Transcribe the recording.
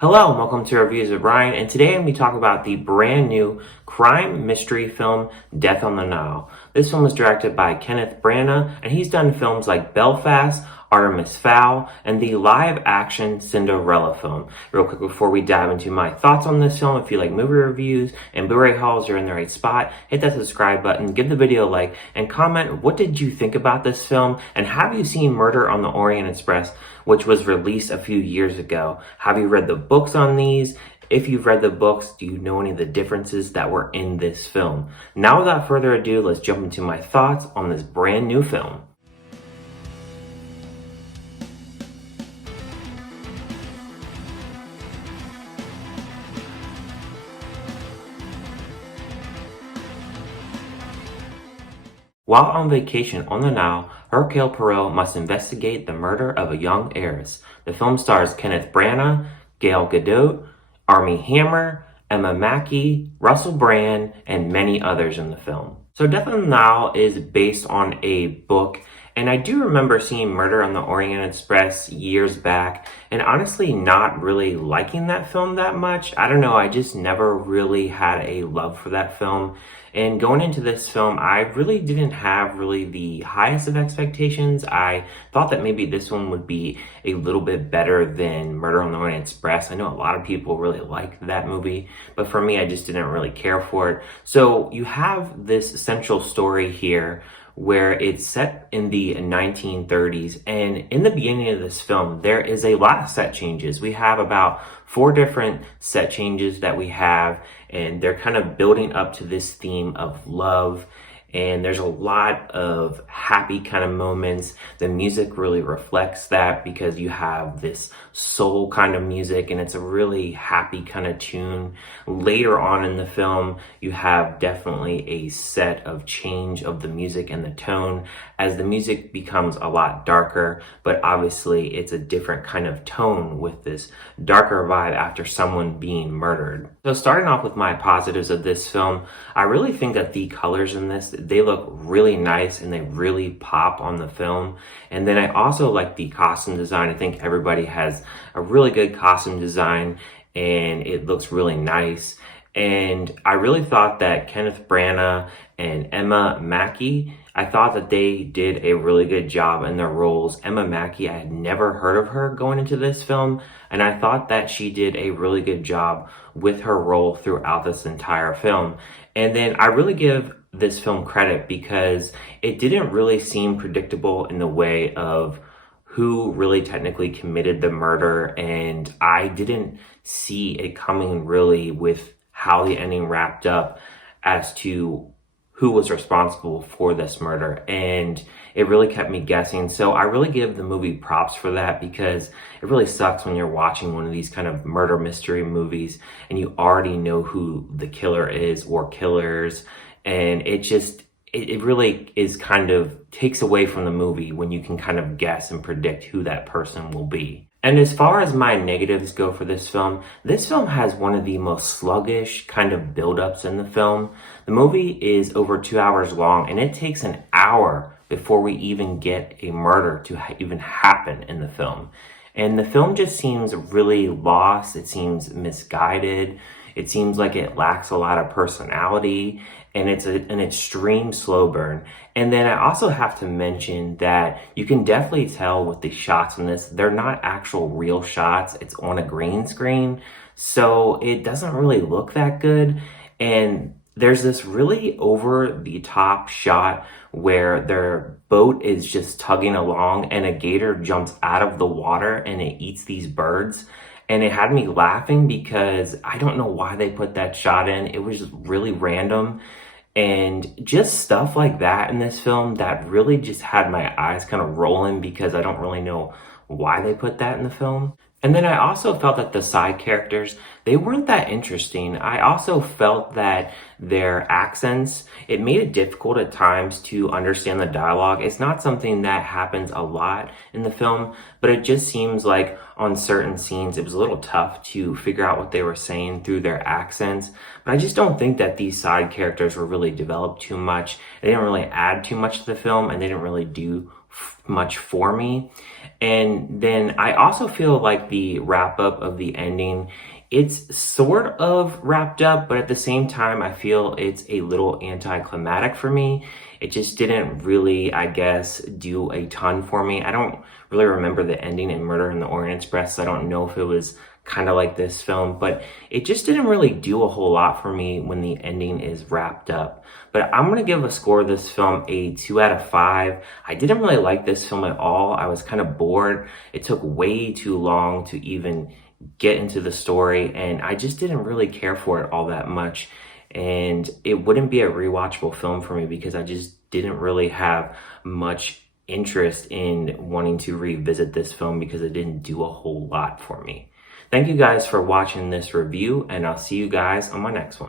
Hello and welcome to Reviews with Brian, and today I'm going to be talking about the brand new crime mystery film Death on the Nile. This film was directed by Kenneth Branagh, and he's done films like Belfast, Artemis Fowl, and the live-action Cinderella film. Real quick before we dive into my thoughts on this film, if you like movie reviews and Blu-ray hauls, you're in the right spot. Hit that subscribe button, give the video a like, and comment what did you think about this film, and have you seen Murder on the Orient Express, which was released a few years ago? Have you read the books on these? If you've read the books, do you know any of the differences that were in this film? Now, without further ado, let's jump into my thoughts on this brand new film. While on vacation on the Nile, Hercule Poirot must investigate the murder of a young heiress. The film stars Kenneth Branagh, Gal Gadot, Armie Hammer, Emma Mackey, Russell Brand, and many others in the film. So Death on the Nile is based on a book, and I do remember seeing Murder on the Orient Express years back, and honestly not really liking that film that much. I don't know, I just never really had a love for that film. And going into this film, I really didn't have the highest of expectations. I thought that maybe this one would be a little bit better than Murder on the Orient Express. I know a lot of people really like that movie, but for me, I just didn't really care for it. So you have this central story here where it's set in the 1930s. And in the beginning of this film, there is a lot of set changes. We have about 4 different set changes that we have, and they're kind of building up to this theme of love. And there's a lot of happy kind of moments. The music really reflects that because you have this soul kind of music and it's a really happy kind of tune. Later on in the film, you have definitely a set of change of the music and the tone as the music becomes a lot darker, but obviously it's a different kind of tone with this darker vibe after someone being murdered. So starting off with my positives of this film, I really think that the colors in this, they look really nice and they really pop on the film. And then I also like the costume design. I think everybody has a really good costume design and it looks really nice. And I really thought that Kenneth Branagh and Emma Mackey, I thought that they did a really good job in their roles. Emma Mackey, I had never heard of her going into this film, and I thought that she did a really good job with her role throughout this entire film. And then I really give this film credit because it didn't really seem predictable in the way of who really technically committed the murder, and I didn't see it coming really with how the ending wrapped up as to who was responsible for this murder, and it really kept me guessing. So I really give the movie props for that because it really sucks when you're watching one of these kind of murder mystery movies and you already know who the killer is or killers, and it really is kind of takes away from the movie when you can kind of guess and predict who that person will be. And as far as my negatives go for this film has one of the most sluggish kind of build-ups in the film. The movie is over 2 hours long, and it takes an hour before we even get a murder to even happen in the film. And the film just seems really lost. It seems misguided. It seems like it lacks a lot of personality, and it's an extreme slow burn. And then I also have to mention that you can definitely tell with the shots in this, they're not actual real shots. It's on a green screen, so it doesn't really look that good. And there's this really over the top shot where their boat is just tugging along and a gator jumps out of the water and it eats these birds. And it had me laughing because I don't know why they put that shot in. It was just really random. And just stuff like that in this film that really just had my eyes kind of rolling because I don't really know why they put that in the film. And then I also felt that the side characters, they weren't that interesting. I also felt that their accents, it made it difficult at times to understand the dialogue. It's not something that happens a lot in the film, but it just seems like on certain scenes, it was a little tough to figure out what they were saying through their accents. But I just don't think that these side characters were really developed too much. They didn't really add too much to the film, and they didn't really do much for me. And then I also feel like the wrap up of the ending, it's sort of wrapped up, but at the same time, I feel it's a little anticlimactic for me. It just didn't really, I guess, do a ton for me. I don't really remember the ending in Murder in the Orient Express, so I don't know if it was kind of like this film, but it just didn't really do a whole lot for me when the ending is wrapped up. But I'm gonna give a score of this film a 2 out of 5. I didn't really like this film at all. I was kind of bored. It took way too long to even get into the story, and I just didn't really care for it all that much. And it wouldn't be a rewatchable film for me because I just didn't really have much interest in wanting to revisit this film because it didn't do a whole lot for me. Thank you guys for watching this review, and I'll see you guys on my next one.